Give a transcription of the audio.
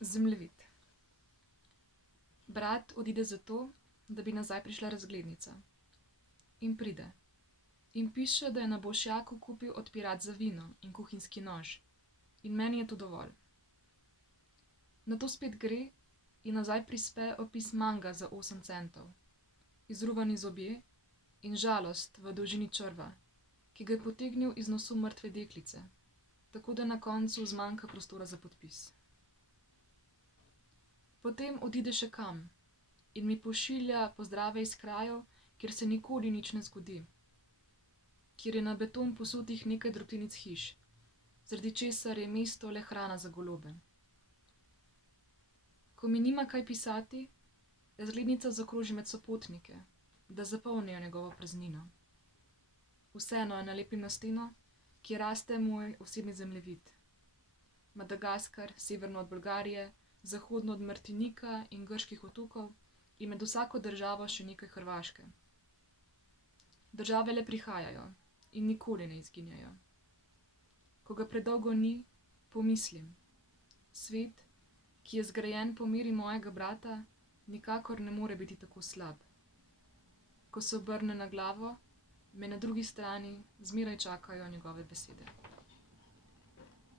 Zemljevid. Brat odide zato, da bi nazaj prišla razglednica. In pride. In piše, da je na Bolšjaku kupil odpirat za vino in kuhinjski nož. In meni je to dovolj. Nato spet gre in nazaj prispe opis manga za 8 centov. Izruvani zobje in žalost v dolžini črva, ki ga je potegnil iz nosu mrtve deklice, tako da na koncu zmanjka prostora za podpis. Potem odide še kam in mi pošilja pozdrave iz krajev, kjer se nikoli nič ne zgodi, kjer je na beton posutih nekaj drobtinic hiš, zaradi česar je mesto le hrana za golobe. Ko mi nima kaj pisati, razglednica zakroži med sopotnike, da zapolnijo njegovo praznino. Vseeno jo nalepim na steno, kjer raste moj osebni zemljevid. Madagaskar, severno od Bolgarije, zahodno od Martinika in grških otokov in med vsako državo še nekaj Hrvaške. Države le prihajajo in nikoli ne izginjajo. Ko ga predolgo ni, pomislim. Svet, ki je zgrajen po meri mojega brata, nikakor ne more biti tako slab. Ko se obrne na glavo, me na drugi strani zmeraj čakajo njegove besede.